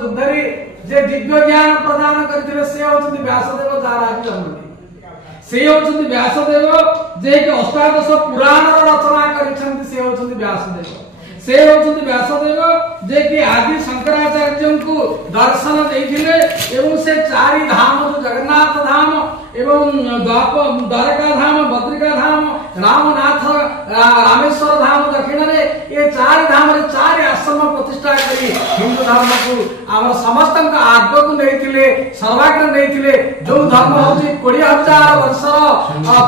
ଯୁଦ୍ଧରେ ଯେ ଦିବ୍ୟ ଜ୍ଞାନ ପ୍ରଦାନ କରିଥିଲେ ସେ ହେଉଛନ୍ତି ବ୍ୟାସଦେବ, ଯାହାର ଆଜି ଜନ୍ମଦିନ। ସେ ହେଉଛନ୍ତି ବ୍ୟାସଦେବ ଯେ କି ଅଷ୍ଟାଦଶ ପୁରାଣର ରଚନା କରିଛନ୍ତି। ସେ ହେଉଛନ୍ତି ବ୍ୟାସଦେବ। ସେ ହେଉଛନ୍ତି ବ୍ୟାସଦେବ ଯେ କି ଆଦି ଶଙ୍କରାଚାର୍ଯ୍ୟଙ୍କୁ ଦର୍ଶନ ଦେଇଥିଲେ ଏବଂ ସେ ଚାରି ଧାମ ଜଗନ୍ନାଥ ଧାମ ଏବଂ ଦ୍ୱାରକା ଧାମ, ବଦ୍ରିକା ଧାମ, ରାମନାଥ ରାମେଶ୍ୱର ଧାମ ଦକ୍ଷିଣରେ ଏ ଚାରି ଧାମରେ ଚାରି ଆଶ୍ରମ ପ୍ରତିଷ୍ଠା କରି ହିନ୍ଦୁ ଧର୍ମକୁ ଆମର ସମସ୍ତଙ୍କ ଆଗକୁ ନେଇଥିଲେ, ସର୍ବାଗ୍ରେ ନେଇଥିଲେ। ଯୋଉ ଧର୍ମ ହଉଛି 20,000 ବର୍ଷର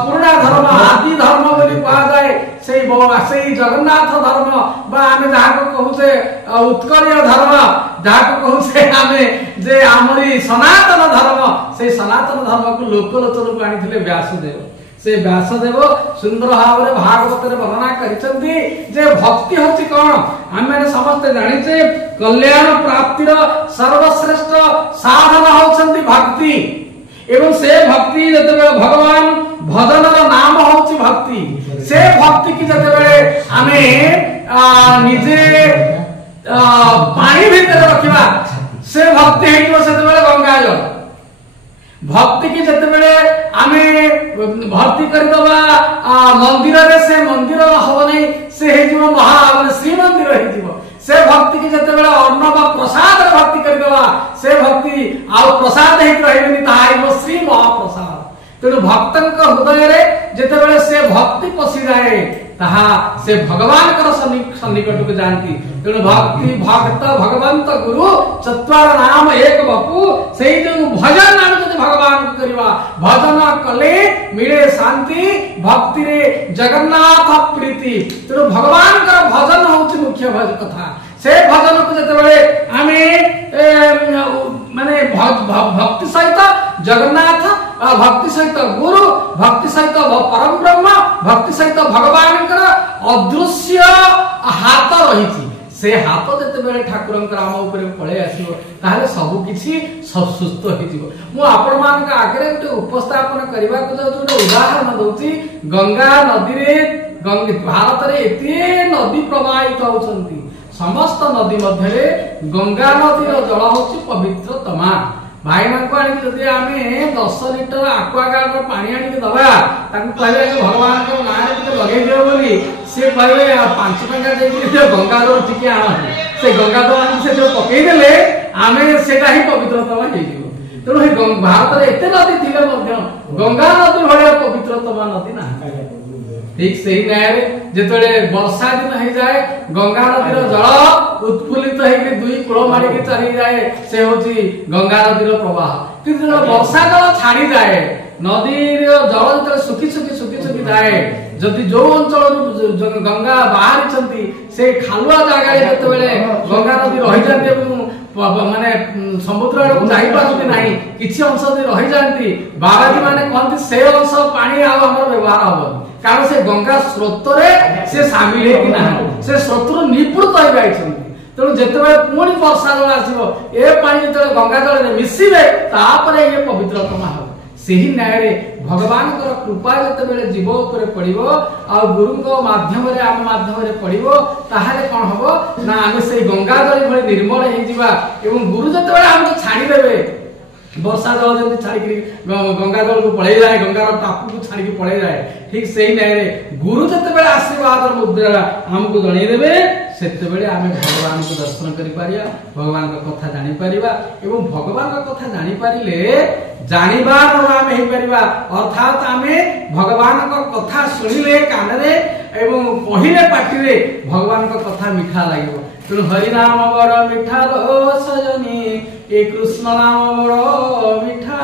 ପୁରୁଣା ଧର୍ମ, ଆଦି ଧର୍ମ ବୋଲି କୁହାଯାଏ। ସେଇ ଜଗନ୍ନାଥ ଧର୍ମ ବା ଆମେ ଯାହାକୁ କହୁଛେ ଉତ୍କଳୀୟ ଧର୍ମ, ଯାହାକୁ କହୁଛେ ଆମେ ଯେ ଆମରି ସନାତନ ଧର୍ମ, ସେଇ ସନାତନ ଧର୍ମକୁ ଲୋକଲୋଚନକୁ ଆଣିଥିଲେ ବ୍ୟାସଦେବ। ସେ ବ୍ୟାସଦେବ ସୁନ୍ଦର ଭାବରେ ଭାଗବତରେ ବର୍ଣ୍ଣନା କରିଛନ୍ତି ଯେ ଭକ୍ତି ହଉଛି କଣ। ଆମେ ସମସ୍ତେ ଜାଣିଛେ କଲ୍ୟାଣ ପ୍ରାପ୍ତିର ସର୍ବଶ୍ରେଷ୍ଠ ସାଧନ ହଉଛନ୍ତି ଭକ୍ତି। ଏବଂ ସେ ଭକ୍ତି ଯେତେବେଳେ ଭଗବାନ ଭଜନର ନାମ ହଉଛି ଭକ୍ତି। ସେ ଭକ୍ତି କି ଯେତେବେଳେ ଆମେ ନିଜେ ପାଣି ଭିତରେ ରଖିବା ସେ ଭକ୍ତି ହେଇଯିବ ସେତେବେଳେ ଗଙ୍ଗାଜଳ। ଭକ୍ତି କି ଯେତେବେଳେ ଆମେ ଭର୍ତ୍ତି କରିଦବା ମନ୍ଦିରରେ ସେ ମନ୍ଦିର ହବ ନାହିଁ, ସେ ହେଇଯିବ ଶ୍ରୀମନ୍ଦିର ହେଇଯିବ। ସେ ଭକ୍ତି କି ଯେତେବେଳେ ଅନ୍ନ ବା ପ୍ରସାଦରେ ଭକ୍ତି କରିଦବା ସେ ଭକ୍ତି ଆଉ ପ୍ରସାଦ ହେଇକି ରହିବନି, ତାହା ହେଇଯିବ ଶ୍ରୀ ମହାପ୍ରସାଦ। ତେଣୁ ଭକ୍ତଙ୍କ ହୃଦୟରେ ଯେତେବେଳେ ସେ ଭକ୍ତି ପଶିଯାଏ ତାହା ସେ ଭଗବାନଙ୍କର ସନ୍ନିକଟକୁ ଯାଆନ୍ତି। ତେଣୁ ଭକ୍ତି ଭକ୍ତ ଭଗବନ୍ତ ଗୁରୁ ଚତ୍ୱାର ନାମ ଏକ ବପୁ। ସେଇ ଯୋଉ ଭଜନ ଆମେ ଯଦି ଭଗବାନଙ୍କୁ କରିବା, ଭଜନ କଲେ ମିଳେ ଶାନ୍ତି, ଭକ୍ତିରେ ଜଗନ୍ନାଥ ପ୍ରୀତି। ତେଣୁ ଭଗବାନଙ୍କର ଭଜନ ହଉଛି ମୁଖ୍ୟ କଥା। ସେ ଭଜନକୁ ଯେତେବେଳେ ଆମେ ମାନେ ଭକ୍ତି ସହିତ ଜଗନ୍ନାଥ, ଭକ୍ତି ସହିତ ଗୁରୁ, ଭକ୍ତି ସହିତ ପରମ ବ୍ରହ୍ମ, ଭକ୍ତି ସହିତ ଭଗବାନଙ୍କର ଅଦୃଶ୍ୟ ହାତ ରହିଛି, ସେ ହାତ ଯେତେବେଳେ ଠାକୁରଙ୍କର ଆମ ଉପରେ ପଳେଇ ଆସିବ ତାହେଲେ ସବୁ କିଛି ସୁସ୍ଥ ହେଇଯିବ। ମୁଁ ଆପଣମାନଙ୍କ ଆଗରେ ଗୋଟେ ଉପସ୍ଥାପନ କରିବାକୁ ଯାଉଛି, ଗୋଟେ ଉଦାହରଣ ଦଉଛି। ଗଙ୍ଗା ନଦୀରେ ଭାରତରେ ଏତେ ନଦୀ ପ୍ରବାହିତ ହଉଛନ୍ତି, ସମସ୍ତ ନଦୀ ମଧ୍ୟରେ ଗଙ୍ଗା ନଦୀର ଜଳ ହଉଛି ପବିତ୍ରତମା। ଭାଇମାନଙ୍କୁ ଆଣିକି ଯଦି ଆମେ 10 ଲିଟର ଆକ୍ୱାଗାର୍ଡର ପାଣି ଆଣିକି ଦବା, ତାକୁ କହିବେ ଭଗବାନଙ୍କ ନାଁରେ ଟିକେ ଲଗେଇ ଦିଅ ବୋଲି, ସେ କହିବେ 5 ଟଙ୍କା ଦେଇକି ଗଙ୍ଗାଜଳ ଟିକେ ଆଣ। ସେ ଗଙ୍ଗାଜଳ ଆଣିକି ସେ ଯୋଉ ପକେଇଦେଲେ ଆମେ ସେଟା ହିଁ ପବିତ୍ରତମା ହେଇଯିବ। ତେଣୁ ଭାରତରେ ଏତେ ନଦୀ ଥିଲେ ମଧ୍ୟ ଗଙ୍ଗା ନଦୀ ଭଳିଆ ପବିତ୍ରତମା ନଦୀ ନାହିଁ। ଠିକ ସେଇ ନ୍ୟାୟରେ ଯେତେବେଳେ ବର୍ଷା ଦିନ ହେଇଯାଏ ଗଙ୍ଗା ନଦୀର ଜଳ ଉତ୍ଫୁଲ୍ଲିତ ହେଇକି ଦୁଇ କୂଳ ମାରିକି ଚାଲିଯାଏ, ସେ ହଉଛି ଗଙ୍ଗା ନଦୀର ପ୍ରବାହ। କିନ୍ତୁ ଯେତେବେଳେ ବର୍ଷା ଜଳ ଛାଡିଯାଏ, ନଦୀର ଜଳ ଯେତେବେଳେ ଶୁଖି ଯାଏ, ଯଦି ଯୋଉ ଅଞ୍ଚଳରୁ ଗଙ୍ଗା ବାହାରିଛନ୍ତି ସେ ଖାଲୁଆ ଜାଗାରେ ଯେତେବେଳେ ଗଙ୍ଗା ନଦୀ ରହିଯାନ୍ତି ଏବଂ ମାନେ ସମୁଦ୍ର ଆଡକୁ ଯାଇପାରନ୍ତି ନାହିଁ, କିଛି ଅଂଶ ଯଦି ରହିଯାନ୍ତି, ବାବାଜୀ ମାନେ କହନ୍ତି ସେ ଅଂଶ ପାଣି ଆଉ ଆମର ବ୍ୟବହାର ହବନି, କାରଣ ସେ ଗଙ୍ଗା ସ୍ରୋତରେ ସେ ସାମିଲ ହେଇକି ନାହିଁ, ସେ ସ୍ରୋତରୁ ନିବୃତ୍ତ ହେଇଯାଇଛନ୍ତି। ତେଣୁ ଯେତେବେଳେ ପୁଣି ବର୍ଷା ଜଳ ଆସିବ, ଏ ପାଣି ଯେତେବେଳେ ଗଙ୍ଗା ଜଳରେ ମିଶିବେ ତାପରେ ଇଏ ପବିତ୍ରତମା ହେବ। ସେହି ନ୍ୟାୟରେ ଭଗବାନଙ୍କର କୃପା ଯେତେବେଳେ ଜୀବ ଉପରେ ପଡିବ ଆଉ ଗୁରୁଙ୍କ ମାଧ୍ୟମରେ ଆମ ମାଧ୍ୟମରେ ପଡିବ, ତାହେଲେ କଣ ହବ ନା ଆମେ ସେଇ ଗଙ୍ଗା ଜଳ ଭଳି ନିର୍ମଳ ହେଇଯିବା। ଏବଂ ଗୁରୁ ଯେତେବେଳେ ଆମକୁ ଛାଡିଦେବେ, ବର୍ଷା ଜଳ ଯେମିତି ଛାଡିକି ଗଙ୍ଗା ଜଳକୁ ପଳେଇଯାଏ, ଗଙ୍ଗାର ଟାପୁକୁ ଛାଡିକି ପଳେଇଯାଏ, ଠିକ ସେଇ ନ୍ୟାୟରେ ଗୁରୁ ଯେତେବେଳେ ଆଶୀର୍ବାଦର ମୁଦ୍ରା ଆମକୁ ଜଣେଇଦେବେ, ସେତେବେଳେ ଆମେ ଭଗବାନଙ୍କୁ ଦର୍ଶନ କରିପାରିବା, ଭଗବାନଙ୍କ କଥା ଜାଣିପାରିବା। ଏବଂ ଭଗବାନଙ୍କ କଥା ଜାଣିପାରିଲେ ଜାଣିବା ଆମେ ହେଇପାରିବା, ଅର୍ଥାତ୍ ଆମେ ଭଗବାନଙ୍କ କଥା ଶୁଣିଲେ କାନରେ ଏବଂ କହିଲେ ପାଟିରେ ଭଗବାନଙ୍କ କଥା ମିଠା ଲାଗିବ। ତେଣୁ ହରିନାମ ବଡ଼ ମିଠା ଲୋ ସଜନୀ, ଏ କୃଷ୍ଣ ନାମ ବଡ଼ ମିଠା।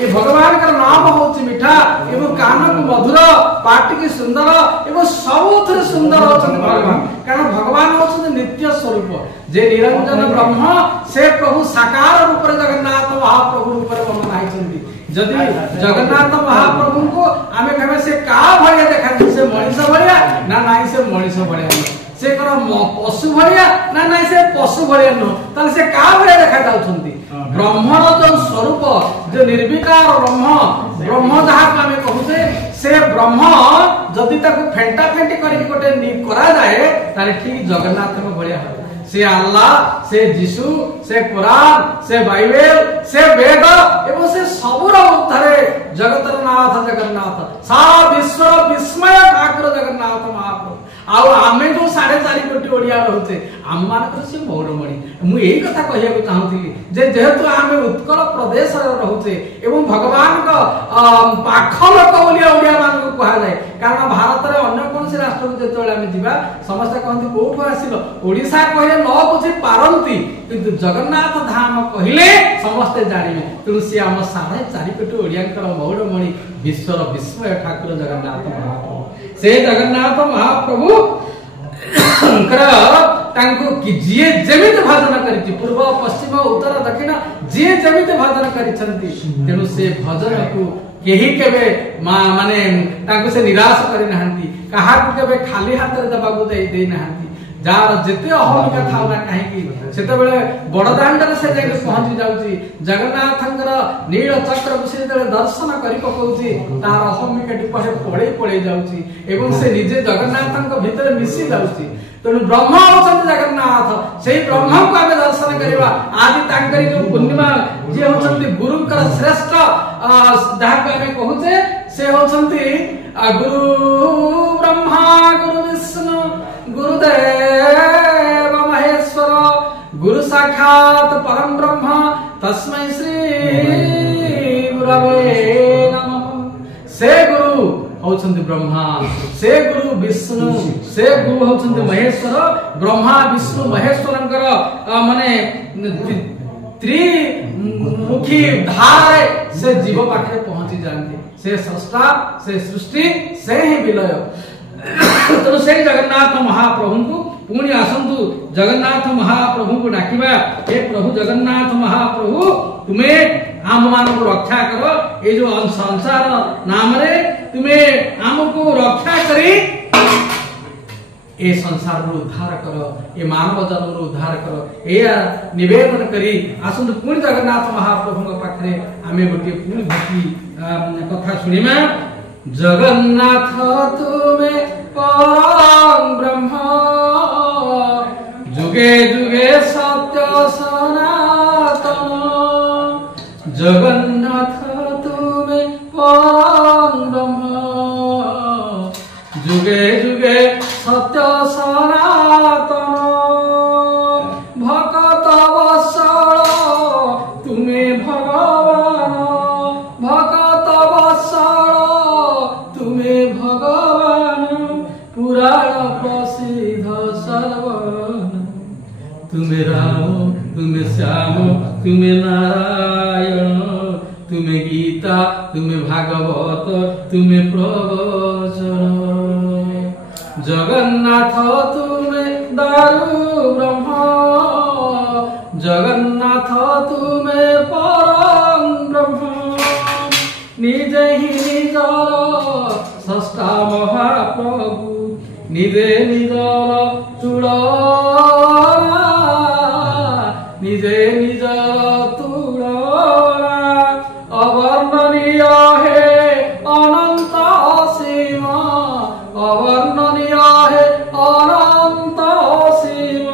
ଏ ଭଗବାନଙ୍କର ନାମ ହଉଛି ମିଠା ଏବଂ କାନକୁ ମଧୁର, ପାଟିକି ସୁନ୍ଦର ଏବଂ ସବୁଥିରେ ସୁନ୍ଦର ହଉଛନ୍ତି ଭଗବାନ। କାରଣ ଭଗବାନ ହଉଛନ୍ତି ନିତ୍ୟ ସ୍ୱରୂପ, ଯେ ନିରଞ୍ଜନ ବ୍ରହ୍ମ, ସେ ପ୍ରଭୁ ସାକାର ରୂପରେ ଜଗନ୍ନାଥ ମହାପ୍ରଭୁ ରୂପରେ ବର୍ଣ୍ଣନା ହେଇଛନ୍ତି। ଯଦି ଜଗନ୍ନାଥ ମହାପ୍ରଭୁଙ୍କୁ ଆମେ କହିବା ସେ କାହା ଭଳିଆ ଦେଖାଯାଉଛି, ସେ ମଣିଷ ଭଳିଆ ନା ନାଇଁ, ସେ ମଣିଷ ଭଳିଆ ନୁହଁ, ସେ କଣ ପଶୁ ଭଳିଆ ନା ନାଇଁ, ସେ ପଶୁ ଭଳିଆ ନୁହଁ, ତାହେଲେ ସେ କାହା ଭଳିଆ ଦେଖାଯାଉଛନ୍ତି? ବ୍ରହ୍ମର ଯୋଉ ସ୍ୱରୂପ, ଯୋଉ ନିର୍ବିକାର ବ୍ରହ୍ମ, ବ୍ରହ୍ମ ଯାହାକୁ ଆମେ କହୁଛେ, ସେ ବ୍ରହ୍ମ ଯଦି ତାକୁ ଫେଣ୍ଟା ଫେଣ୍ଟି କରିକି ଗୋଟେ କରାଯାଏ ତାହେଲେ ଠିକ ଜଗନ୍ନାଥଙ୍କ ଭଳିଆ ହବ। से अल्लाह, से जीशु, से कुरान, से बाइबल, से वेद एवं से सबुर उद्धारे जगतर नाथ जगन्नाथ सारा विश्व विस्मय ठाकुर जगन्नाथ महाप्रभु आउ आमे जो 4.5 कोटी ओडिया रोचे आम मानकर से मौरमणि मु एही कथा कहिया को चाहूथि जे जेहेतु आमे उत्कल प्रदेश रे रहउचे एवं भगवान का पाख लोक ओलिया ओडिया मान को कहा जाय कारण भारत रे अन्य कोन से राष्ट्र को जेतोले आमे जिबा समस्त कहंती कोठो आसिलो ओडिसा कहिले न बुझी पारंती किंतु जगन्नाथ धाम कहिले समस्त जानिबे तेणु से आम 4.5 कोटी ओडियांकर मौरमणि विश्वर विस्मय ठाकुर जगन्नाथ महाप्रभु से जगन्नाथ महाप्रभु जीए जमित भजन करी पूर्व पश्चिम उत्तर दक्षिण जीए जमित भजन करिसंती तेणु से भजन को केही केबे माने तांको से निराश करि नहंती कहा को केबे खाली हाथ रे दबाबू दे नहंती जार जेते अहमिका थाउ ना काहे की सेते बेले बड़दांड रे से जाके पहुंची जाउची जगन्नाथंकर नील चक्र को से दर्शन करि पकौची तार अहमिका टिपहे पड़े पड़े जाउची एवं से निजे जगन्नाथंक भीतर मिसी जाउची तेणु ब्रह्मा होचंती जगन्नाथ सेही ब्रह्मा को आमे दर्शन करिवा आदि तांकरी जो पूर्णिमा जे होचंती गुरुकर श्रेष्ठ जहा को आमे कहूचे से होचंती गुरु ब्रह्मा गुरु विष्णु गुरुदेव महेश्वर गुरु साक्षात परम ब्रह्म तस्मै श्री गुरवे नमः से गुरु होचंती ब्रह्मा से गुरु विष्णु से गुरु होचंती महेश्वर ब्रह्मा विष्णु महेश्वरंकर माने त्रिमुखी धार से जीव पाखे पहुंची जाते से सृष्टा से सृष्टि से ही विलय तो से जगन्नाथ महाप्रभु को पुणी आसंतु जगन्नाथ महाप्रभु को डाकिबा हे प्रभु जगन्नाथ महाप्रभु तुम्हें आम मान को रक्षा करो ये जो संसार नाम रे तुम्हें आम को रक्षा करी ए संसार रो उद्धार करो ए मानव जन्म रो उद्धार करो ए निवेदन करी आसंतु पुणी जगन्नाथ महाप्रभु के पाखरे आमे गोटे पुणी भक्ति कथा सुनिमा जगन्नाथ तुमे परम ब्रह्म जुगे जुगे सत्य सनातन जगन्नाथ तुमे परम ब्रह्म जुगे जुगे सत्य सनातन भक्त वत्सल तुमे भगवान भक्त वत्सल तुमे भगवान पुराण प्रसिद्ध सर्वन तुमे राम तुमे श्याम तुमे नारायण तुमे गीता तुमे भागवत तुमे प्रवचन जगन्नाथ तुमे दारु ब्रह्म जगन्नाथ तुमे परम ब्रह्म निजे ही निजर सष्टा महाप्रभु निजे निजर तुलना निजे निजर तुलना अवर्णनीय है अनंत असीम अवर्णनीय है अनंत असीम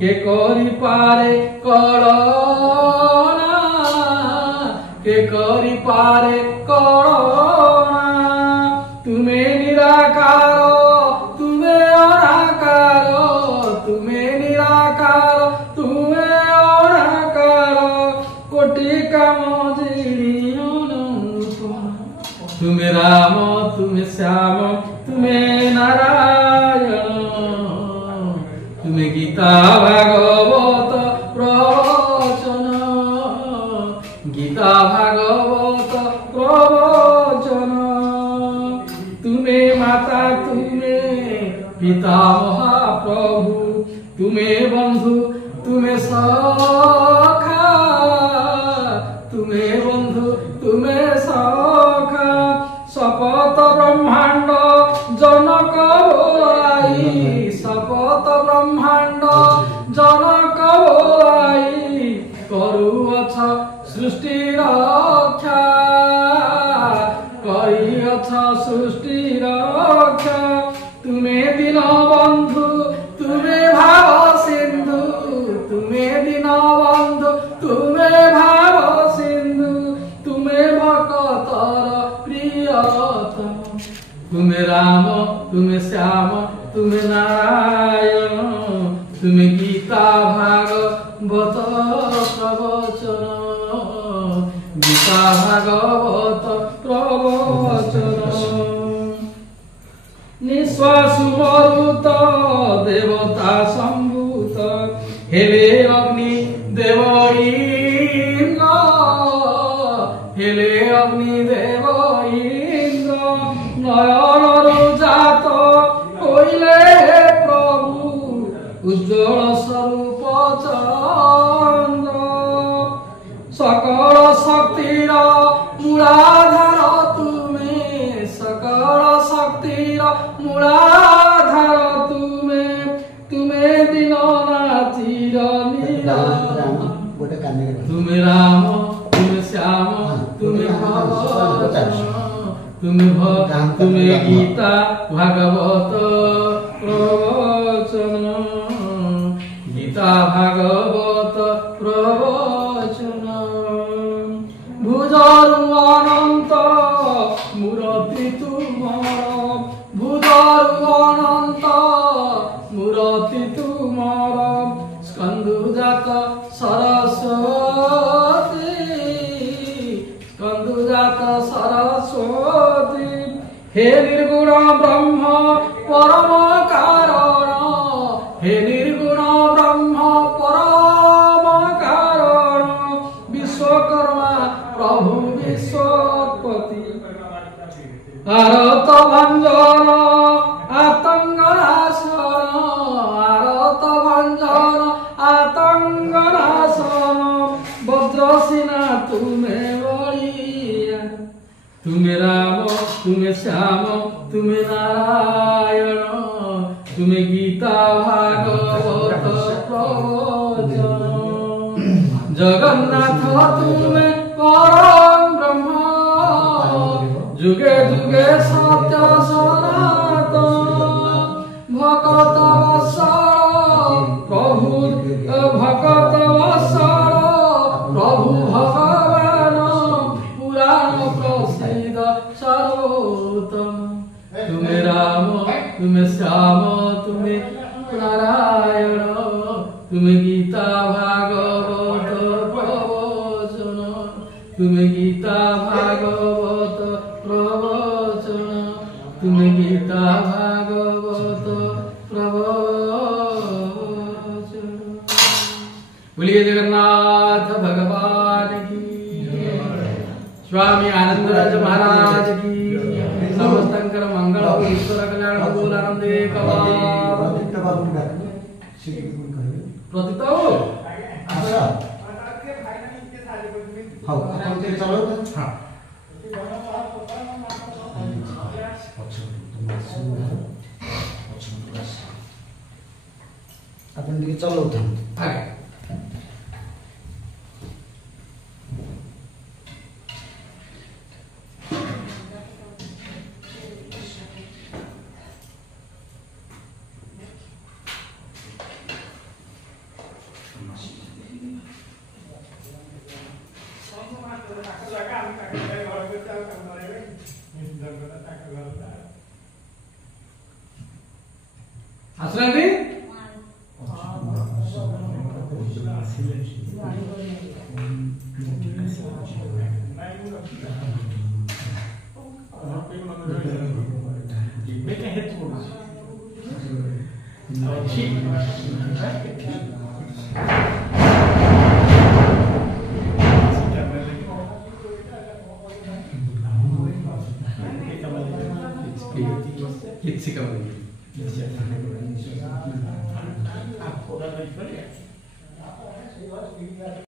के करि पारे करुणा के करि पारे करुणा तुमे निराकार तुमे अनाकार तुमे निराकार तुमे अनाकार कोटि काम तुमे राम तुमे श्याम तुमे नारायण तुमे गीता भागवत प्रवचन गीता भागवत प्रवचन तुमे माता तुमे पिता महाप्रभु तुमे बंधु तुमे सखा तुमे बंधु तुमे सखा शपथ ब्रह्मांड जनक बोलाई शपथ ब्रह्मांड जनक बोलाई करुअछ सृष्टि रक्षा करिअछ सृष्टि रक्षा तुमे दीन बंधु तुमे भाव सिंधु दीनबंधु तुमे भाव सिंधु तुमे भक्तर प्रियतम तुमे राम तुमे श्याम तुमे नारायण तुमे गीता भागवत प्रवचन गीता भागवत प्रवचन निश्वास मरुत देवता संभूत हेले अग्नि देव इंद्र हेले अग्नि देव इंद्र नयन जात होइले प्रभु उज्ज्वल स्वरूप चंद्र सकल शक्तिर मूलाधार तुमे सकल शक्तिर मूलाधार तुमे तुमे दीननाथीर तुमे राम तुमे श्याम तुमे भगवान तुमे गीता भागवत प्रवचन गीता भागवत प्रवचन भुजरु अनंत मूर्ति तुमार भुजरु अनंत मूर्ति तुमार स्कंदु जात सरस्वती स्कंदु जात सरस्वती हे निर्गुण ब्रह्म परम कारण हे निर्गुण ब्रह्म परम कारण विश्वकर्मा प्रभु विश्वपति आरत भंजन आतंक नाशन आरत भंजन आतंक नाशन वज्रसेना तुमे बलिया तुमे राम तुमे श्याम तुमे नारायण तुमे गीता भागवत प्रवचन जगन्नाथ तुमे परम ब्रह्म जुगे जुगे सत्य सनातन भक्त वत्सल प्रभु भक्त वत्सल प्रभु भगवान पुराण प्रसिद्ध सर्वोत्तम तुमे राम तुमे श्याम तुमे नारायण तुमे गीता भागवत प्रवचन तुमे गीता भागवत प्रवचन तुमे गीता भागवत प्रवचन बोलिए जगन्नाथ भगवान की स्वामी आनंदराज महाराज की समस्तंकर मंगल ईश्वर कल्याण बोलानंदे प्रतिता हो अच्छा हां आपण ते चालवतो हां आपण ते चालवतो हां हसरंगी Kitsi kamu.